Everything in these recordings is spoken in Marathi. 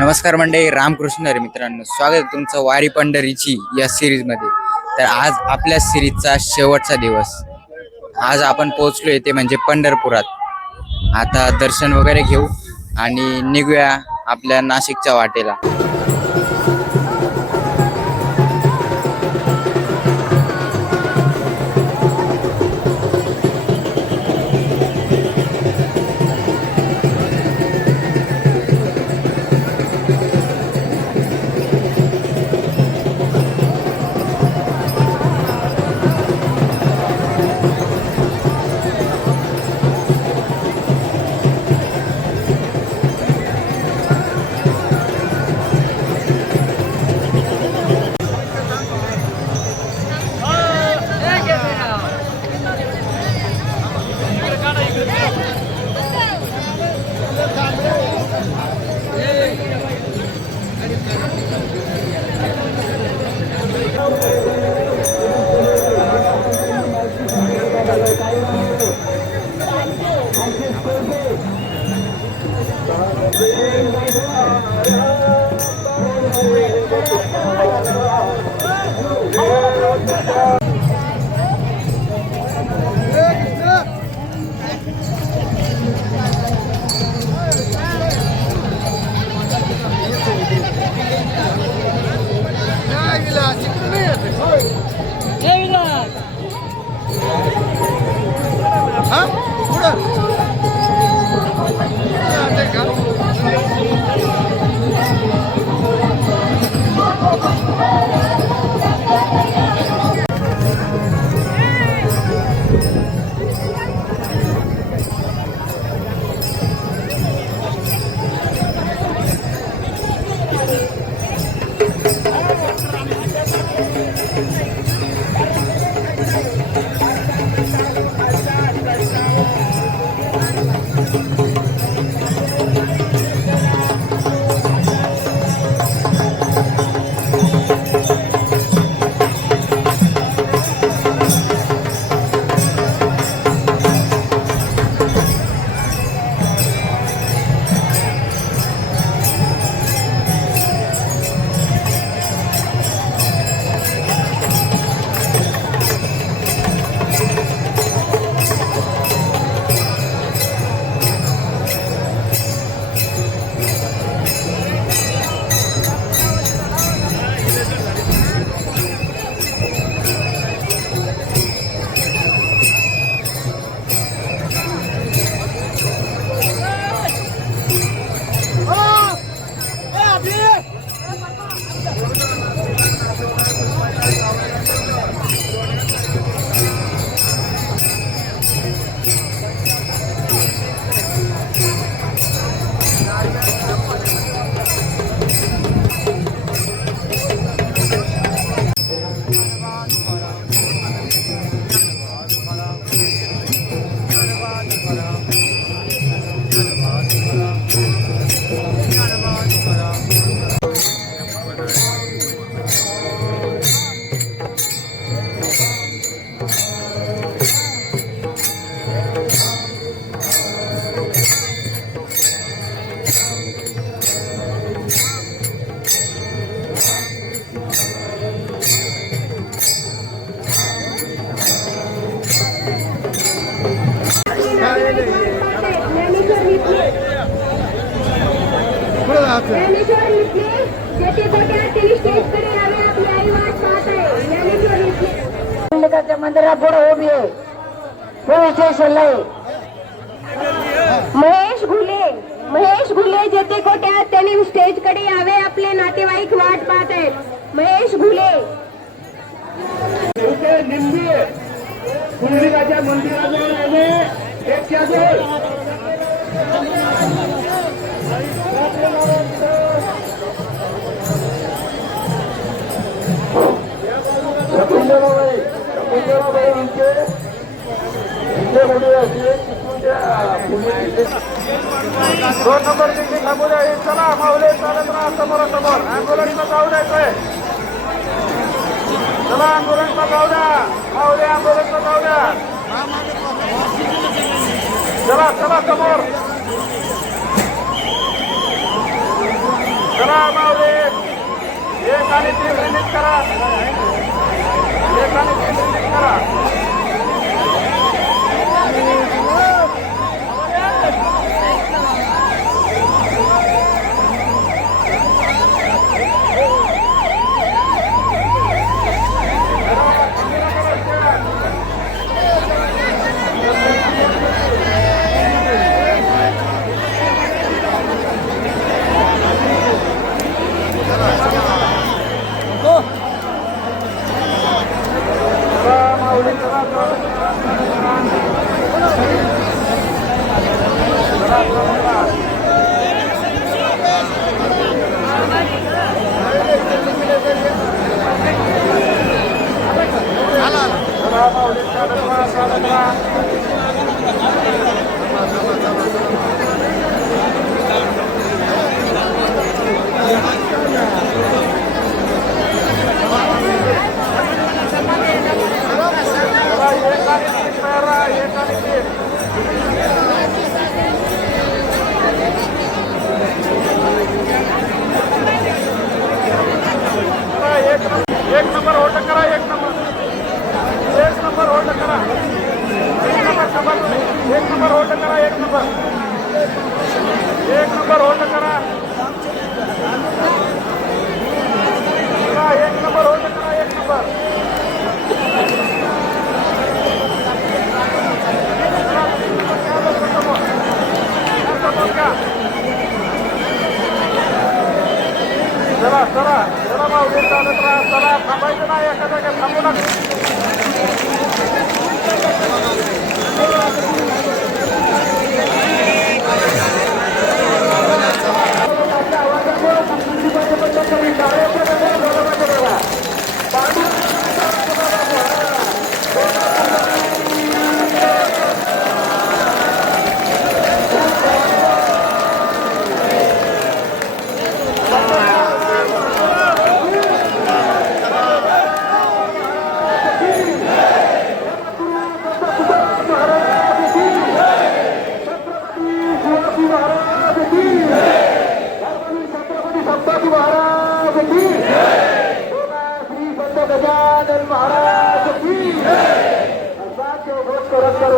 नमस्कार मंडळी, रामकृष्ण हरी मित्रांनो, स्वागत आहे तुमचं वारी पंढरीची या सिरीज मध्ये. तर आज आपल्या सिरीजचा शेवटचा दिवस. आज आपण पोहोचलोय ते म्हणजे पंढरपुरात. आता दर्शन वगैरे घेऊ आणि निघूया आपल्या नाशिकच्या वाटेला. मंदिरापुढे उभी आहे. महेश घुले जेथे कोट्यात त्यांनी स्टेज कडे यावे. आपले नातेवाईक वाट पाहत आहेत. महेश घुले पुंडलिकाच्या मंदिराजवळ आले. दोन नंबर तिथे थांबू द्या. चला माऊले चालत राहा समोरासमोर. अँब्युलन्सला जाऊ द्यायचंय. चला अँब्युलन्सला जाऊ द्या. माऊले अँब्युलन्सला जाऊ द्या. चला चला समोर. चला माऊली 1 आणि 3 रिलीज करा 1 आणि 3 रिलीज करा एक नंबर होल्ड करा 1 नंबर 1 नंबर होल्ड करा 1 नंबर होल्ड करा 1 नंबर 1 नंबर होल्ड करा 1 नंबर होल्ड करा 1 नंबर चला चला चला माऊली चालत राहा चला थांबायचं नाही एका जागेत थांबू नका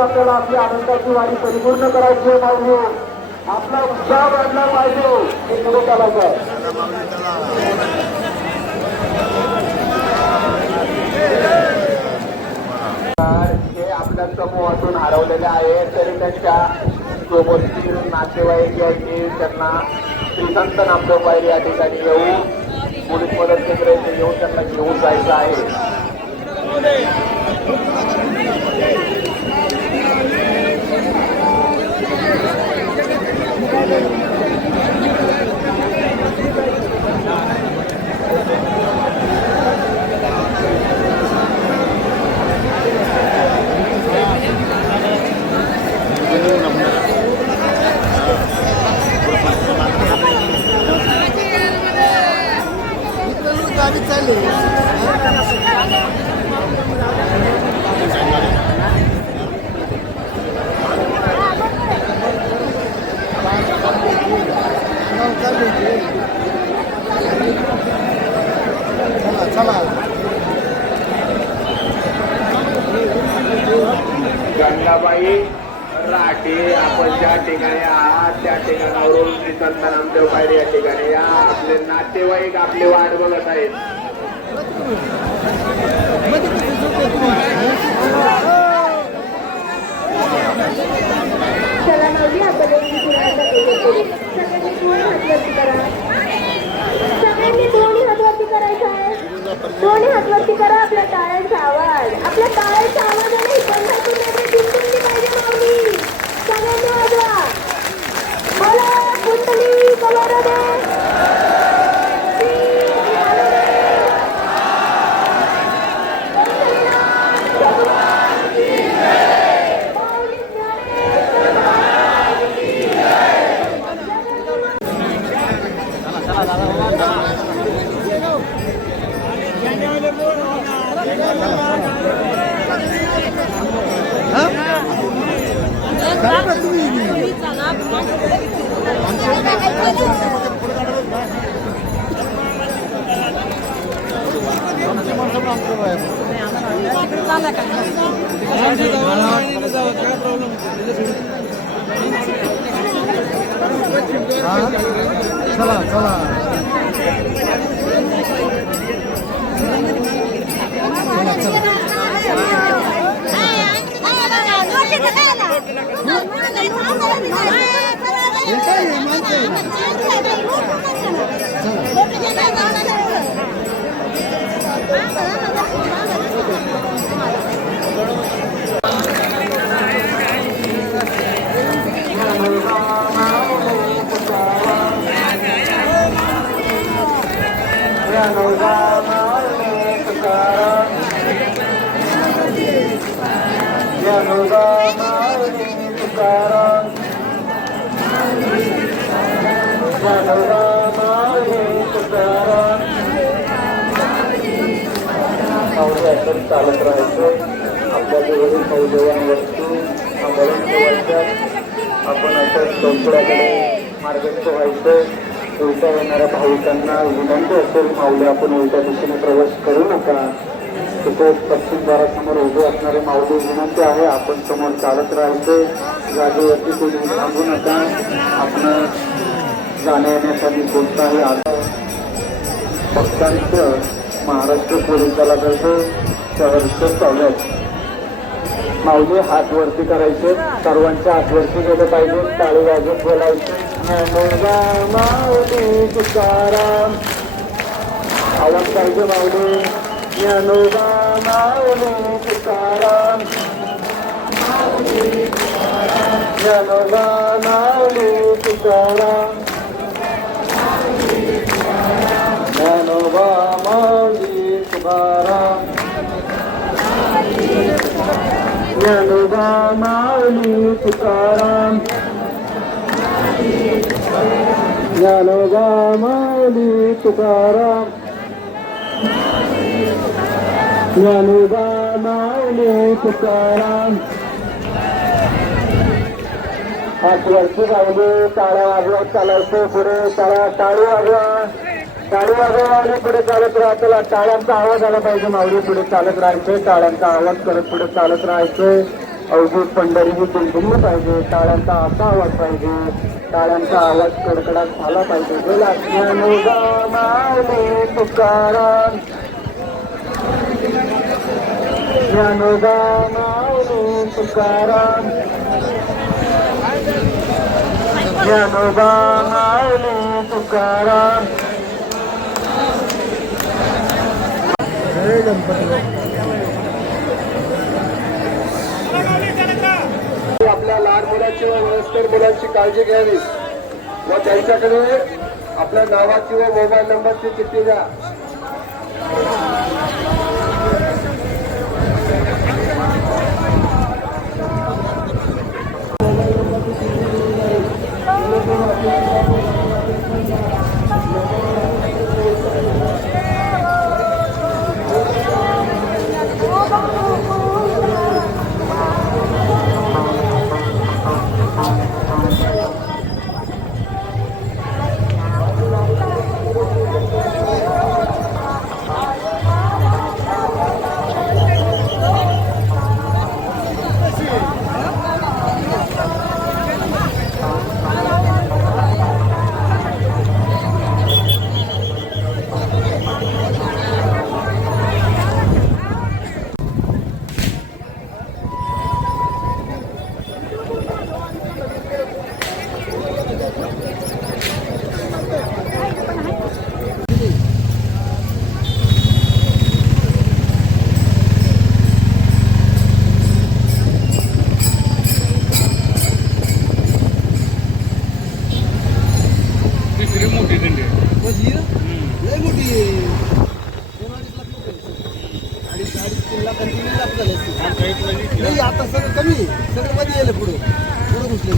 आपल्याला आपल्या आनंदाची वारी परिपूर्ण करायची आहे माऊली आपला उत्साह वाढला पाहिजे हे पुढे चालायचं आहे हे आपल्या समूहातून हरवलेले आहे तरी त्यांच्या सोबततील नातेवाईक यायचे त्यांना श्रीसंत नामदेव पायरी या ठिकाणी येऊन पोलीस मदत केंद्र येथे येऊन त्यांना घेऊन जायचं आहे गंगाबाई राठे आपण ज्या ठिकाणी आहात त्या ठिकाणावरून श्री संत नामदेव पायरी या ठिकाणी या आपले नातेवाईक आपली वाट बघत आहेत चला माऊली आपण सगळ्यांनी दोन्ही हात वरती करायचं आहे दोन्ही हात वरती करा आपल्या टाळ्यांचा आवाज आपल्या टाळ्यांचा आवाजाने कुंडली पाहिजे माऊली सगळ्यांनी वाजवा बोला कुंडली कलर दे चला चला चालत राहायचं आपल्या जवळील मौल्यवान वस्तू सांभाळून ठेवायच्या आपण असं संसाराकडे मार्गस्थ व्हायचं उलट्या येणाऱ्या भाविकांना विनंती असेल माऊली आपण उलट्या दिशेने प्रवास करू नका तिथे पश्चिम द्वारासमोर उभे असणारे माऊली विनंती आहे आपण समोर चालत राहायचे जागेवरती कोणी थांबू नका आपण जाण्या येण्यासाठी कोणताही आता भक्तांचं महाराष्ट्र पोलीस दलातर्फे सहर्ष स्वागत माऊली हात वरती करायचे सर्वांच्या हात वरती गेले पाहिजे टाळी वाजून बोलायचे माऊली तुकाराम आवाज पाहिजे माऊली ज्ञानोबा माऊली तुकाराम ज्ञानोबा माऊली तुकाराम ज्ञानोबा माऊली तुकाराम ज्ञानोबा माऊली तुकाराम ज्ञानोबा माऊली तुकाराम ज्ञानोबा माऊली तुकाराम हात वरती राहिले टाळ्या वाजवत चालायचं पुढे टाळी वाजवा आणि पुढे चालत राहतो टाळ्यांचा आवाज आला पाहिजे माऊली पुढे चालत राहायचे टाळ्यांचा आवाज करत पुढे चालत राहायचे अवधूत पंढरी ही तुमतुमलं पाहिजे टाळ्यांचा असा आवाज पाहिजे टाळ्यांचा आवाज कडकडाट झाला पाहिजे बोला ज्ञानोबा माऊली तुकाराम ज्ञानोबा माऊली तुकाराम ज्ञानोबा माऊली तुकाराम आपल्या लहान मुलांची व वयस्कर मुलांची काळजी घ्यावी व त्यांच्याकडे आपल्या नावाची व मोबाईल नंबरची चिठ्ठी द्या नाही आता सगळं कमी सगळं मध्ये येईल पुढे पुढे घुसले